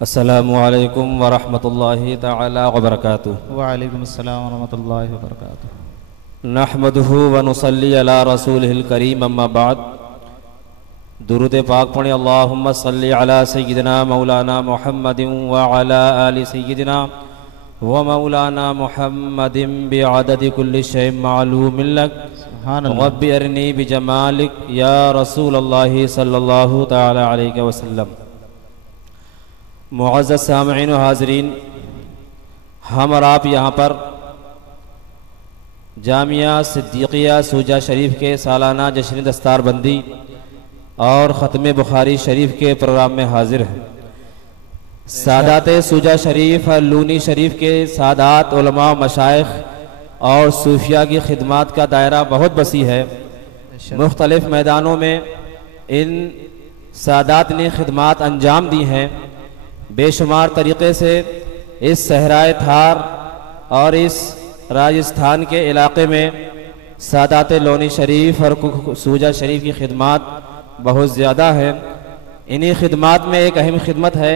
السلام علیکم ورحمۃ اللہ تعالی وبرکاتہ۔ وعلیکم السلام ورحمۃ اللہ وبرکاتہ۔ نحمدہ ونصلی علی رسولہ الکریم، اما بعد۔ درود پاک پڑھیں۔ اللہم صلی علی سیدنا مولانا محمد وعلی آل سیدنا ومولانا محمد بعدد کل شیء معلوم لک رب ارنی بجمالک یا رسول اللہ صلی اللہ تعالی علیہ وسلم۔ معزز سامعین و حاضرین، ہم اور آپ یہاں پر جامعہ صدیقیہ سوجہ شریف کے سالانہ جشن دستار بندی اور ختم بخاری شریف کے پروگرام میں حاضر ہیں۔ سادات سوجہ شریف اور لونی شریف کے سادات علماء و مشائخ اور صوفیہ کی خدمات کا دائرہ بہت وسیع ہے۔ مختلف میدانوں میں ان سادات نے خدمات انجام دی ہیں۔ بے شمار طریقے سے اس صحرائے تھار اور اس راجستھان کے علاقے میں سادات لونی شریف اور سوجہ شریف کی خدمات بہت زیادہ ہیں۔ انہی خدمات میں ایک اہم خدمت ہے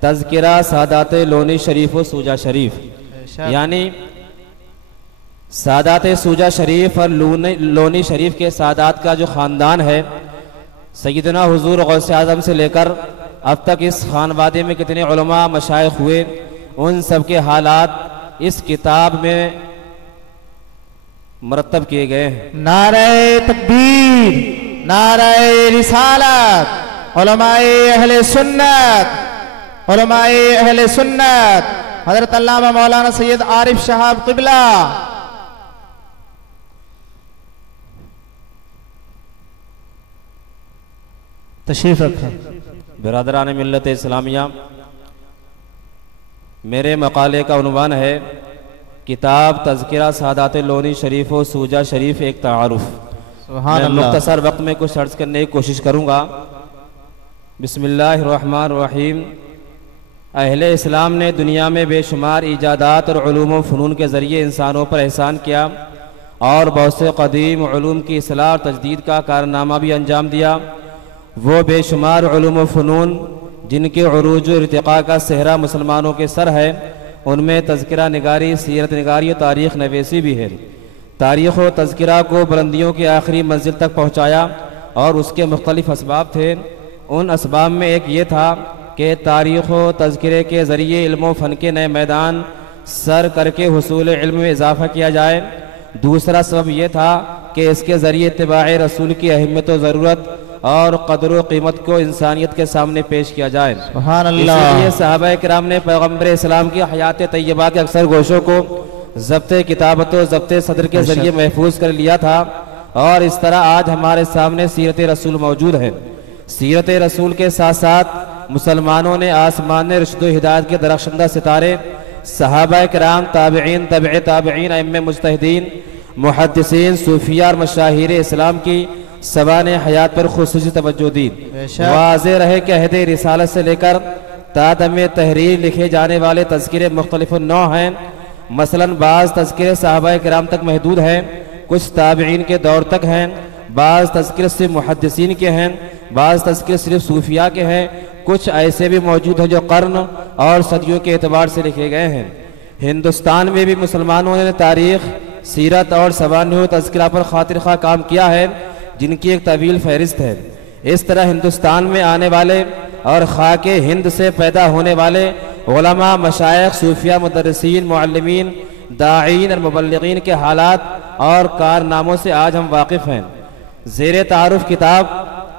تذکرہ سادات لونی شریف و سوجہ شریف، یعنی سادات سوجہ شریف اور لونی شریف کے سادات کا جو خاندان ہے، سیدنا حضور غوث اعظم سے لے کر اب تک اس خانوادے میں کتنے علماء مشائخ ہوئے، ان سب کے حالات اس کتاب میں مرتب کیے گئے ہیں۔ نعرہ تکبیر، نعرہ رسالت، علماء اہل سنت، علماء اہل سنت، حضرت علامہ مولانا سید عارف شہاب قبلہ۔ تشریف رکھیں۔ برادران ملت اسلامیہ، میرے مقالے کا عنوان ہے کتاب تذکرہ سادات لونی شریف و سوجہ شریف ایک تعارف۔ میں مختصر وقت میں کچھ عرض کرنے کی کوشش کروں گا۔ بسم اللہ الرحمن الرحیم۔ اہل اسلام نے دنیا میں بے شمار ایجادات اور علوم و فنون کے ذریعے انسانوں پر احسان کیا اور بہت سے قدیم علوم کی اصلاح اور تجدید کا کارنامہ بھی انجام دیا۔ وہ بے شمار علوم و فنون جن کے عروج و ارتقاء کا صحرا مسلمانوں کے سر ہے، ان میں تذکرہ نگاری، سیرت نگاری و تاریخ نویسی بھی ہے۔ تاریخ و تذکرہ کو بلندیوں کی آخری منزل تک پہنچایا اور اس کے مختلف اسباب تھے۔ ان اسباب میں ایک یہ تھا کہ تاریخ و تذکرے کے ذریعے علم و فن کے نئے میدان سر کر کے حصول علم میں اضافہ کیا جائے۔ دوسرا سبب یہ تھا کہ اس کے ذریعے اتباع رسول کی اہمیت و ضرورت اور قدر و قیمت کو انسانیت کے سامنے پیش کیا جائے۔ سبحان اللہ۔ اسی لیے صحابہ کرام نے پیغمبر اسلام کی حیات طیبہ کے اکثر گوشوں کو ضبط کتابت و ضبط صدر کے ذریعے محفوظ کر لیا تھا، اور اس طرح آج ہمارے سامنے سیرت رسول موجود ہے۔ سیرت رسول کے ساتھ ساتھ مسلمانوں نے آسمان رشد و ہدایت کے درخشندہ ستارے صحابہ کرام، تابعین، تبع تابعین، ائمہ مجتہدین، محدثین، صوفیہ اور مشاہیر اسلام کی سوانح حیات پر خصوصی توجہ دی۔ واضح رہے کہ عہد رسالت سے لے کر تا دم تحریر لکھے جانے والے تذکرے مختلف نوع ہیں۔ مثلاً بعض تذکرے صحابہ کرام تک محدود ہیں، کچھ تابعین کے دور تک ہیں، بعض تذکرے صرف محدثین کے ہیں، بعض تذکرے صرف صوفیاء کے ہیں، کچھ ایسے بھی موجود ہیں جو قرن اور صدیوں کے اعتبار سے لکھے گئے ہیں۔ ہندوستان میں بھی مسلمانوں نے تاریخ، سیرت اور سوانح و تذکرہ پر خاطر خواہ کام کیا ہے، جن کی ایک طویل فہرست ہے۔ اس طرح ہندوستان میں آنے والے اور خاک ہند سے پیدا ہونے والے علماء، مشائخ، صوفیہ، مدرسین، معلمین، داعین اور مبلغین کے حالات اور کارناموں سے آج ہم واقف ہیں۔ زیر تعارف کتاب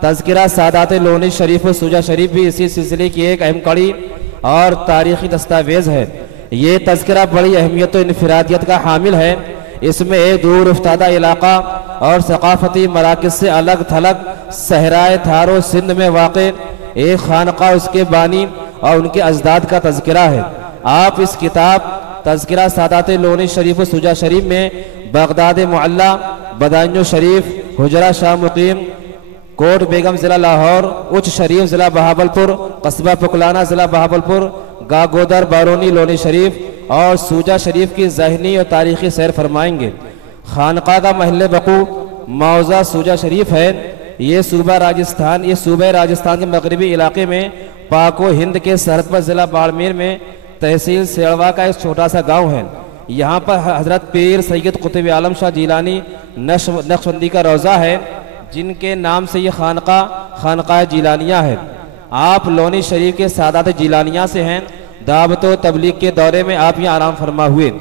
تذکرہ سادات لونی شریف و سوجہ شریف بھی اسی سلسلے کی ایک اہم کڑی اور تاریخی دستاویز ہے۔ یہ تذکرہ بڑی اہمیت و انفرادیت کا حامل ہے۔ اس میں ایک دور افتادہ علاقہ اور ثقافتی مراکز سے الگ تھلگ صحرائے تھارو سندھ میں واقع ایک خانقاہ، اس کے بانی اور ان کے اجداد کا تذکرہ ہے۔ آپ اس کتاب تذکرہ سادات لونی شریف و سوجہ شریف میں بغداد معلیٰ، بدائنو شریف، حجرہ شاہ مقیم، کوٹ بیگم ضلع لاہور، اچ شریف ضلع بہاولپور، قصبہ پکلانا ضلع بہاولپور، گاگودر، بارونی لونی شریف اور سوجہ شریف کی ذہنی اور تاریخی سیر فرمائیں گے۔ خانقاہ کا محل وقوع موضع سوجہ شریف ہے۔ یہ صوبہ راجستھان کے مغربی علاقے میں पाको हिंद के सरहद पर ज़िला बाड़मेर में तहसील सेड़वा का एक छोटा सा गांव है। यहाँ पर हज़रत पीर सैयद कुतुब आलम शाह जीलानी नक्शबंदी का रोज़ा है, जिनके नाम से ये खानका जीलानिया है। आप लोनी शरीफ के सादात जीलानिया से हैं। दावत व तबलीग के दौरे में आप यहाँ आराम फरमा हुए।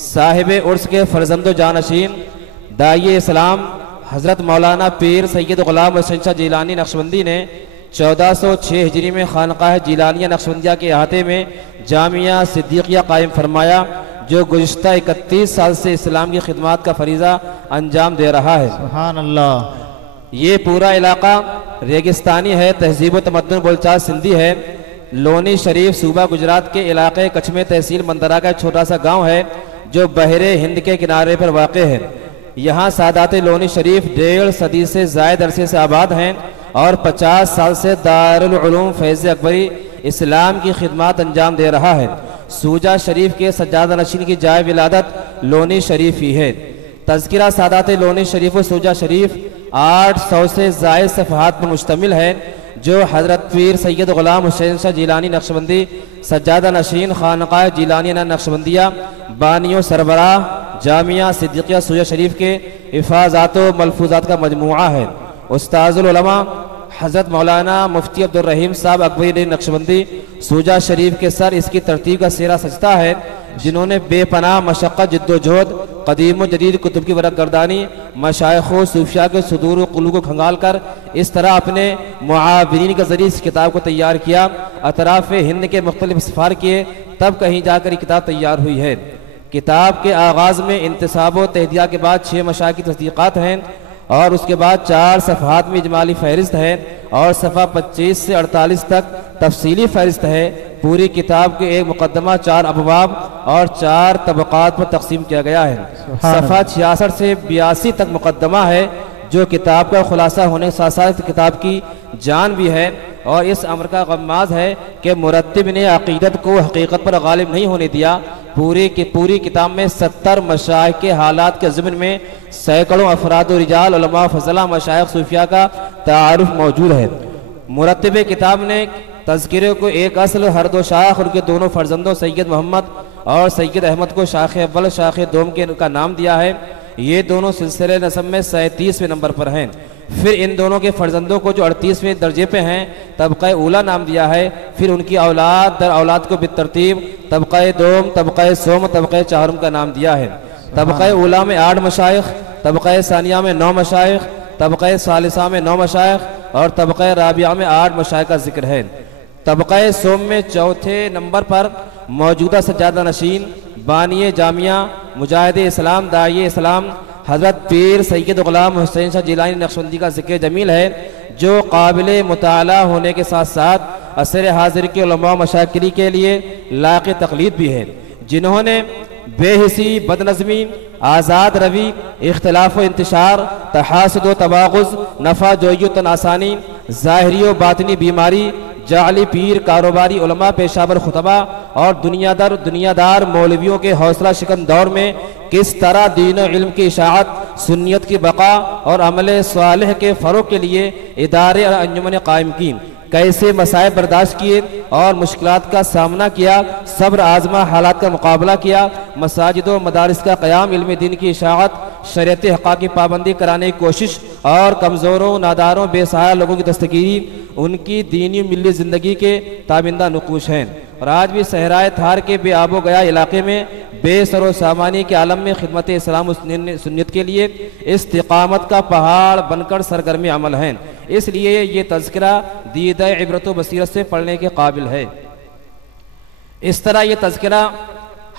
साहिब उर्स के फर्जंदो जानशीन दाई इस्लाम हज़रत मौलाना पीर सैयद ग़ुलाम हुसैन शाह जीलानी नक्शबंदी ने 1406 हिजरी में खानकाह जीलानिया नक्शबंदिया के अहाते में जामिया सिद्दीकिया कायम फरमाया, जो गुज़िश्ता 31 साल से इस्लाम की खिदमत का फरीज़ा अंजाम दे रहा है। सुभान अल्लाह। ये पूरा इलाका रेगिस्तानी है, तहजीब व तमद्दुन बोलचाल सिंधी है। लोनी शरीफ सूबा गुजरात के इलाके कच्छ में तहसील मंदरा का एक छोटा सा गांव है, जो बहरे हिंद के किनारे पर वाक़ है। यहाँ सादात लोनी शरीफ 1.5 सदी से ज़ायद अरसे से आबाद हैं और 50 साल से दारुल उलूम फैज़ अकबरी इस्लाम की खिदमत अंजाम दे रहा है। सूजा शरीफ के सज्जादा नशीन की जाय विलादत लोनी शरीफ ही है। तज़किरा सादात लोनी शरीफ व सूजा शरीफ 800 से ज़ायद सफ़हात पर मुश्तमिल है, जो हज़रत पीर सैयद ग़ुलाम हुसैन शाह जीलानी नक्शबंदी सज्जादा नशीन खानकाह जीलानी नक्शबंदिया बानियों सरबराह जामिया सिद्दीकिया सूजा शरीफ के हिफाज़ात व मलफूज़ात का मजमूआ है। उस्ताज़ुल उलमा हज़रत मौलाना मुफ्ती अब्दुल रहीम साहब अकबरी नक्शबंदी सूजा शरीफ के सर इसकी तरतीब का सेरा सजता है, जिन्होंने बेपनाह मशक्क़त जिद्दोजहद कदीम व जदीद कुतुब की वरक़ गर्दानी मशाइख़ व सूफिया के सुदूर व क़ुलूब को खंगाल कर इस तरह अपने मुआविरीन के ज़रिए इस किताब को तैयार किया। अतराफ़ हिंद के मुख्तलिफ सफ़ार किए, तब कहीं जाकर ये किताब तैयार हुई है। किताब के आगाज़ में इंतसाब व तहदिया के बाद 6 मशाइख़ की तस्दीक़ात हैं और उसके बाद 4 सफ़हात में इजमाली फ़हरिस्त है और सफ़ा 25 से 48 तक तफसीली फ़हरिस्त है। पूरी किताब के एक मुक़द्दमा 4 अबवाब और 4 तबक़ात पर तक़सीम किया गया है। सफ़ा 66 से 82 तक मुक़द्दमा है, जो किताब का खुलासा होने के साथ साथ किताब की जान भी है और इस अमर का गम्माज़ है कि मुरत्तिब ने अक़ीदत को हकीकत पर गालिब नहीं होने दिया। पूरी किताब में 70 मशाइख़ के हालात के ज़िम्न में सैकड़ों अफराद व रिजाल उलमा फज़ला मशाइख़ सूफिया का तारुफ मौजूद है। मुरत्तिब किताब ने तज़किरे को एक असल हर 2 शाख उनके दोनों फर्जंदों सैयद मोहम्मद और सैयद अहमद को शाख अव्वल शाख दोम के का नाम दिया है। ये दोनों सिलसिले नसब में 37वें नंबर पर हैं। फिर इन दोनों के फर्जंदों को जो 38वें दर्जे पे हैं तबक़ा ऊला नाम दिया है। फिर उनकी औलाद दर औलाद को बितरतीब तबक़ा दोम, तबक़ा सोम, तबक़ा चाहरुम का नाम दिया है। तबक़ा ऊला में 8 मशाइख़, तबक़ा सानिया में 9 मशाइख़, तबक़ा सालिसा में 9 मशाइख़ और तबक़ा राबिया में 8 मशाइख़ का जिक्र है। तबक़ा सोम में 4थे नंबर पर मौजूदा सज्जादा नशीन बानिए जामिया मुजाहिद इस्लाम दाई इस्लाम हज़रत पीर सैयद ग़ुलाम हुसैन शाह जीलानी नक्शबंदी का ज़िक्र जमील है, जो काबिल मुताला होने के साथ साथ असर हाजिर के उलमा मशाकिरी के लिए लायक तक़लीद भी है, जिन्होंने बेहिसी बदनज़मी आज़ाद रवी इख्तिलाफ व इंतशार तहासुद व तबाग़ुज़ नफ़ा जोई तनासानी ज़ाहिरी व बातिनी बीमारी जाली पीर कारोबारी उलमा पेशावर खुतबा और दुनियादार मौलवियों के हौसला शिकन दौर में किस तरह दीन व इल्म की इशाअत सुन्नियत की बका और अमल सालेह के फ़रोग़ के लिए इदारे और अंजुमन कायम की, कैसे मसाइब बर्दाश्त किए और मुश्किलात का सामना किया, सब्र आज़मा हालात का मुकाबला किया, मसाजिद व मदारिस का क़याम, इल्म दीन की इशाअत, शरीयत हक़ की पाबंदी कराने की कोशिश और कमज़ोरों नादारों बेसहारा लोगों की दस्तगीरी उनकी दीनी मिली ज़िंदगी के ताबिंदा नुकूश हैं। और आज भी सहराए थार के बेआबो गया इलाके में बेसरो सामानी के आलम में खिदमत इस्लाम सुन्नियत के लिए इस्तिक़ामत का पहाड़ बनकर सरगर्मी अमल हैं। इसलिए ये तज़किरा दीदा इबरत व बसीरत से पढ़ने के काबिल है। इस तरह ये तज़किरा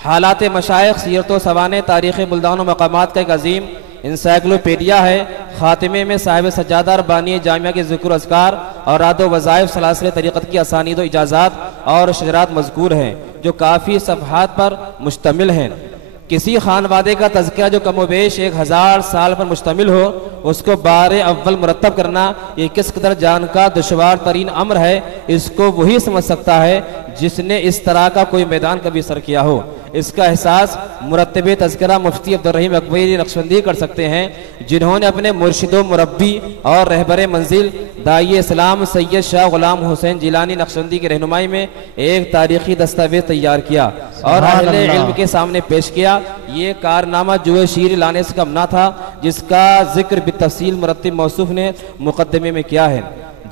हालात मशाइख़, सीरत व सवाने, तारीख़ बुल्दान व मक़ामात का एक अजीम इंसाइक्लोपीडिया है। ख़ातिमे में साहिब सज्जादा और बानी जामिया के ज़िक्र अज़कार और रादो वज़ाइफ़ सलासिल तरीक़त की असानीद व इजाज़ात और शजरात मज़कूर हैं, जो काफ़ी सफ़हात पर मुश्तमिल हैं। किसी खानवादे का तज़किरा जो कमोबेश 1000 साल पर मुश्तमिल हो, उसको बार अव्वल मुरत्तब करना ये किस कदर जान का दुश्वार तरीन अम्र है, इसको वही समझ सकता है जिसने इस तरह का कोई मैदान कभी सर किया हो। اس کا احساس مرتب تذکرہ مفتی عبدالرحیم اکبری نقشبندی کر سکتے ہیں، جنہوں نے اپنے مرشد و مربی اور رہبر منزل داعی اسلام سید شاہ غلام حسین جیلانی نقشبندی کی رہنمائی میں ایک تاریخی دستاویز تیار کیا اور اہل علم کے سامنے پیش کیا۔ یہ کارنامہ جو شیر لانے سے کم نہ تھا، جس کا ذکر بالتفصیل مرتب موصوف نے مقدمے میں کیا ہے۔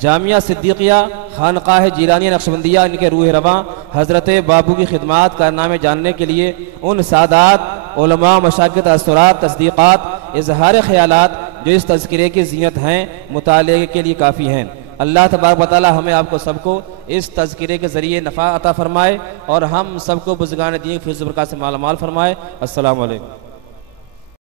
جامعہ صدیقیہ خانقاہ جیلانی نقشبندیہ ان کے روح رواں حضرت بابو کی خدمات کارنامے جاننے کے لیے ان سادات علماء مشاغل تاثرات تصدیقات اظہار خیالات جو اس تذکرے کی زینت ہیں مطالعے کے لیے کافی ہیں۔ اللہ تبارک و تعالی ہمیں آپ کو سب کو اس تذکرے کے ذریعے نفع عطا فرمائے اور ہم سب کو بزرگان دین فیض و برکات سے مالا مال فرمائے۔ السلام علیکم۔